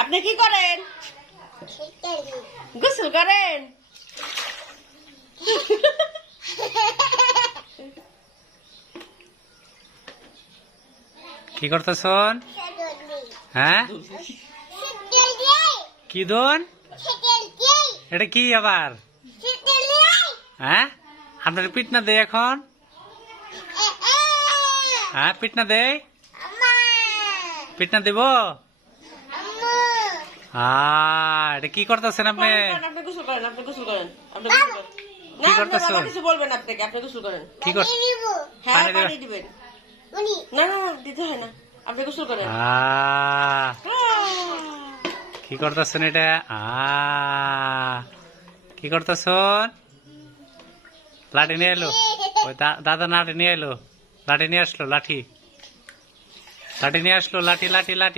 আপনি কি করেন? গোসল করেন? কি করতেছন? হ্যাঁ? কি দোন? এটা কি আবার? হ্যাঁ? আপনার পিট না দেয় এখন? হ্যাঁ পিট না দেয়? পিট না দেব? এটা কি করতেছেন আপনি? আপনি গোসল করেন আপনি গোসল করেন আপনি গোসল করেন। কি আপনার করতেছো? কিছু বলবেন আপনাকে আপনি গোসল করেন। কি কর হ্যাঁ পানি দিবেন? না না না, দিতে হয় না আপনি গোসল করেন। কি করতেছেন এটা? আহ, কি করতেছন? লাঠি নিয়ে এলো? ওই দা- দাদা লাঠি নিয়ে এলো। লাঠি নিয়ে আসলো লাঠি। লাঠি নিয়ে আসলো লাঠি লাঠি লাঠি।